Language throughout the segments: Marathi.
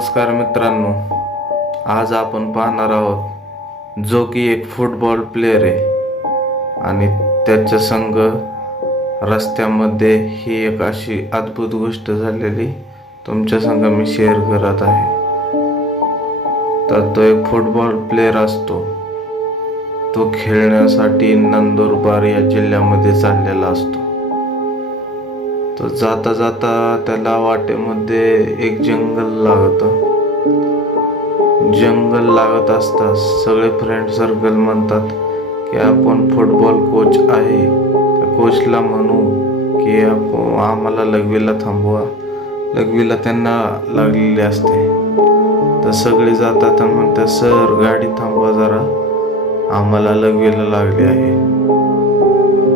नमस्कार मित्रांनो, आज आपण पाहणार आहोत जो की एक फुटबॉल प्लेयर आहे आणि त्याच्या संघ रस्त्यामध्ये ही एक अशी अद्भुत गोष्ट झालेली तुमच्या संग मी शेअर करत आहे. तर तो एक फुटबॉल प्लेयर असतो. तो खेळण्यासाठी नंदुरबार या जिल्ह्यामध्ये चाललेला असतो. तो जाता जाता त्याला वाटेमध्ये एक जंगल लागत असताच सगळे फ्रेंड सर्कल म्हणतात की आपण फुटबॉल कोच आहे, त्या कोचला म्हणू की आम्हाला लघवीला थांबवा. लघवीला त्यांना लागलेली असते. तर सगळे जातात आणि म्हणतात, सर गाडी थांबवा जरा, आम्हाला लघवीला लागली आहे.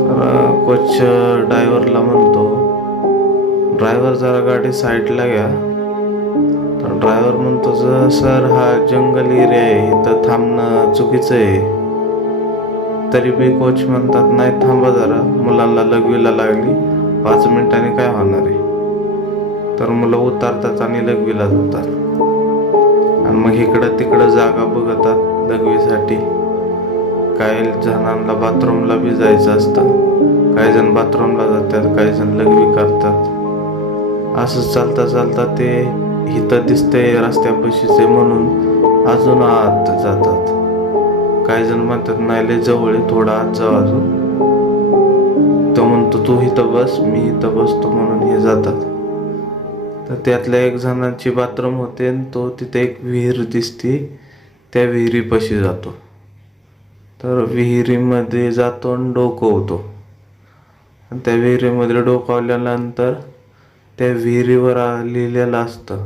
तर कोच ड्रायव्हरला म्हणतो, ड्रायव्हर जरा गाडी साईडला घ्या. तर ड्रायव्हर म्हणतो, सर हा जंगल एरिया आहे, इथं थांबणं चुकीचं आहे. तरी बी कोच म्हणतात, नाही थांबा जरा, मुलांना लघवीला लागली, 5 मिनिटांनी काय होणार आहे. तर मुलं उतरतात आणि लघवीला जातात आणि मग इकडं तिकडं जागा बघतात लघवीसाठी. काही जणांना बाथरूमला बी जायचं असतं, काही जण बाथरूमला जातात, काही जण लघवी करतात. असं चालता चालता ते इथं दिसतंय रस्त्यापाशीचे म्हणून अजून आत जातात. काही जण म्हणतात, नाही लय जवळ आहे, थोडा आत जाऊ अजून. तो म्हणतो, तू इथं बस, मी इथं बसतो, म्हणून हे जातात. तर त्यातल्या एक जणांची बाथरूम होते आणि तो तिथे एक विहीर दिसते, त्या विहिरीपाशी जातो. तर विहिरीमध्ये जातो आणि डोकवतो. आणि त्या विहिरीमध्ये डोकावल्यानंतर त्या विहिरीवर लिहिलेलं असतं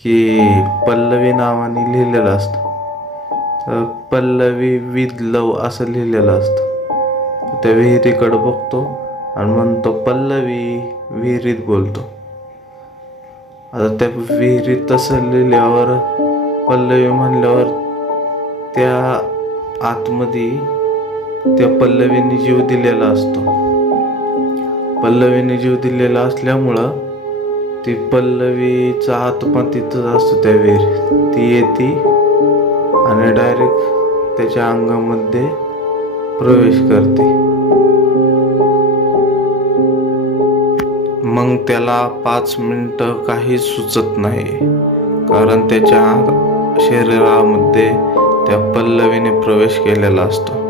की पल्लवी नावाने लिहिलेलं असतं. तर पल्लवी विथ लव असं लिहिलेलं असतं. त्या विहिरीकडे बघतो आणि म्हणतो, पल्लवी, विहिरीत बोलतो. आता त्या विहिरीत तसं लिहिल्यावर पल्लवी म्हणल्यावर त्या आतमध्ये त्या पल्लवीने जीव दिलेला असतो. पल्लवीने जीव दिलेला असल्यामुळं ती पल्लवीचा आत्मा तिथंच असतो त्या विहिरीत. ती येते आणि डायरेक्ट त्याच्या अंगामध्ये प्रवेश करते. मग त्याला 5 मिनिटं काही सुचत नाही, कारण त्याच्या शरीरामध्ये त्या पल्लवीने प्रवेश केलेला असतो.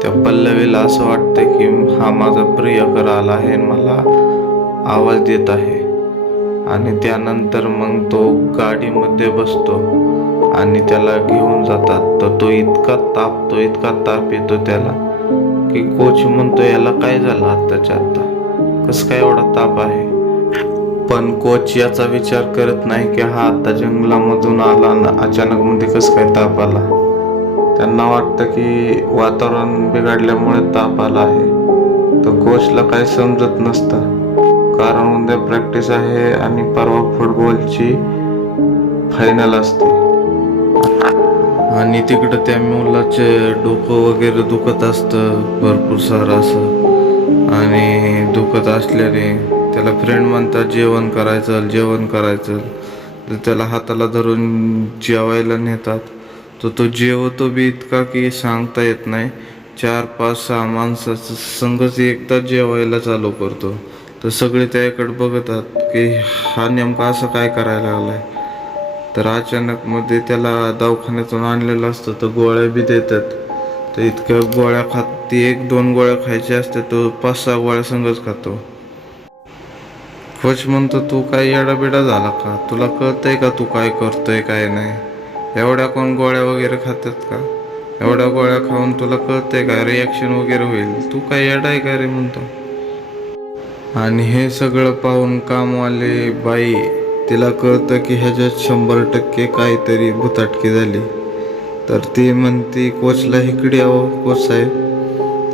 त्या पल्लवीला असं वाटतं की हा माझा प्रियकर आला आहे आणि मला आवाज देत आहे. आणि त्यानंतर मग तो गाडीमध्ये बसतो आणि त्याला घेऊन जातात. तर तो इतका ताप येतो त्याला की कोच म्हणतो, याला काय झालं आत्ताच्या आत्ता, कसं काय एवढा ताप आहे. पण कोच याचा विचार करत नाही की हा आता जंगलामधून आला आणि अचानक मध्ये कसं काय ताप आला. त्यांना वाटतं की वातावरण बिघडल्यामुळे ताप आला आहे. तर कोचला काही समजत नसतं, कारण उद्या प्रॅक्टिस आहे आणि परवा फुटबॉलची फायनल असते. आणि तिकडं त्या मुलाचे डोकं वगैरे दुखत असतं भरपूर सारं असं. आणि दुखत असल्याने त्याला फ्रेंड म्हणतात, जेवण करायचं. तर त्याला हाताला धरून जेवायला नेतात. तर तो जेवतो बी इतका की सांगता येत नाही. 4-5-6 माणसाचं संघच एकदा जेवायला चालू करतो. तर सगळे त्याकडे बघतात की हा नेमका असं काय करायला लागलाय. तर अचानक मध्ये त्याला दवाखान्यातून आणलेलं असतं. तर गोळ्या बी देतात. तर इतक्या गोळ्या ती 1-2 गोळ्या खायच्या असते, तो 5-6 गोळ्या संघच खातो. कोच म्हणतो, तू काय येडाबिडा झाला का, तुला कळतंय का तू काय करतोय काय नाही. एवढ्या कोण गोळ्या वगैरे खातात का, एवढ्या गोळ्या खाऊन तुला कळतंय का रिॲक्शन वगैरे होईल, तू काय येडा आहे का रे म्हणतो. आणि हे सगळं पाहून कामवाले बाई, तिला कळतं की ह्याच्यात 100% काहीतरी भुताटकी झाली. तर ती म्हणते कोचला, इकडे यावं कोच साहेब.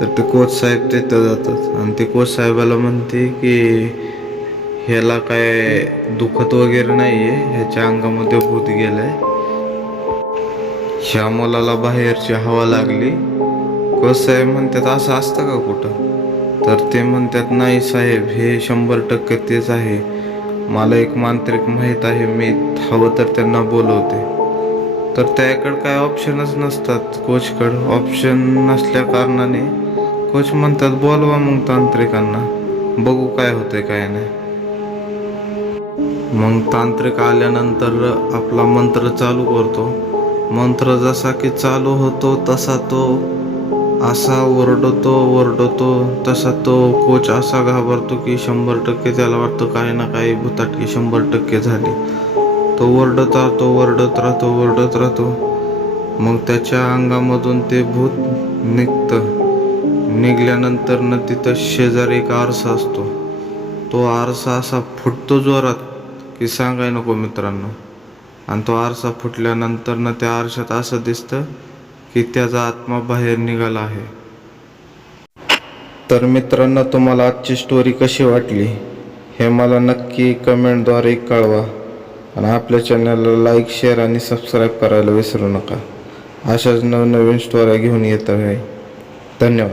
तर ते कोच साहेब तिथं जातात आणि ते कोच साहेबाला म्हणते की ह्याला काय दुखत वगैरे नाहीये, ह्याच्या अंगामध्ये भूत गेलाय, ह्या मुलाला बाहेरची हवा लागली. कोच साहेब म्हणतात, असं असतं का कुठं. तर ते म्हणतात, नाही साहेब, हे 100% तेच आहे. मला एक मांत्रिक माहीत आहे, मी हवं तर त्यांना बोलवते. तर त्याकडे काय ऑप्शनच नसतात. कोचकडं ऑप्शन नसल्या कारणाने कोच म्हणतात बोलवा मग तांत्रिकांना, बघू काय होतंय काय नाही. मग तांत्रिक आल्यानंतर आपला मंत्र चालू करतो. मंत्र जसा की चालू होतो तसा तो असा ओरडतो तसा तो कोच असा घाबरतो की 100% त्याला वाटतं काही ना काही भुताटकी 100% झाली. तो ओरडत राहतो. मग त्याच्या अंगामधून ते भूत निघल्यानंतर तिथं शेजारी एक आरसा असतो. तो आरसा असा फुटतो जोरात की सांगाय नको मित्रांनो. आणि तो आरसा फुटल्यानंतर त्या आरशात असं दिसतं की त्याचा आत्मा बाहेर निघाला आहे. तर मित्रांनो, तुम्हाला आजची स्टोरी कशी वाटली हे मला नक्की कमेंटद्वारे कळवा. आणि आपल्या चॅनलला लाईक, शेअर आणि सबस्क्राईब करायला विसरू नका. अशाच नवनवीन स्टोऱ्या घेऊन येत आहे. धन्यवाद.